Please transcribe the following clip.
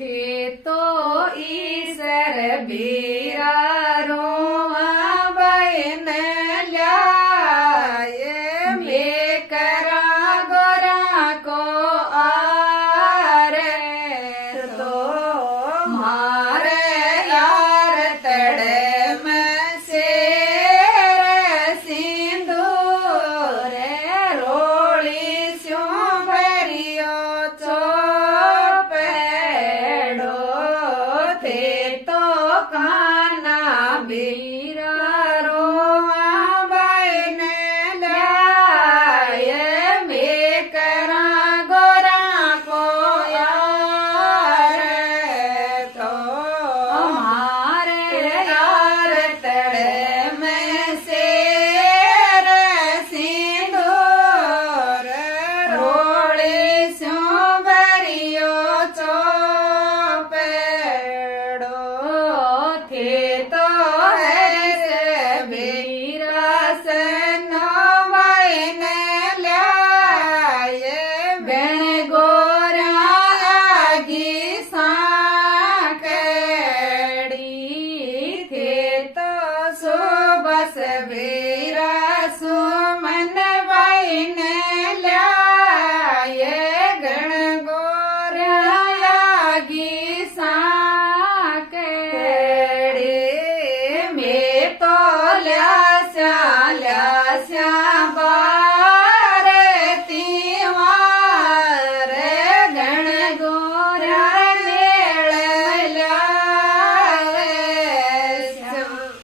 थे तो ईसर बीरा रोवा बहन ल्याए मेकरा गोरा को आरे तो मारे यार तड़े में शेर सिंदूर रोली स्यों भरियो चोपेड़ो थे तो काना बिल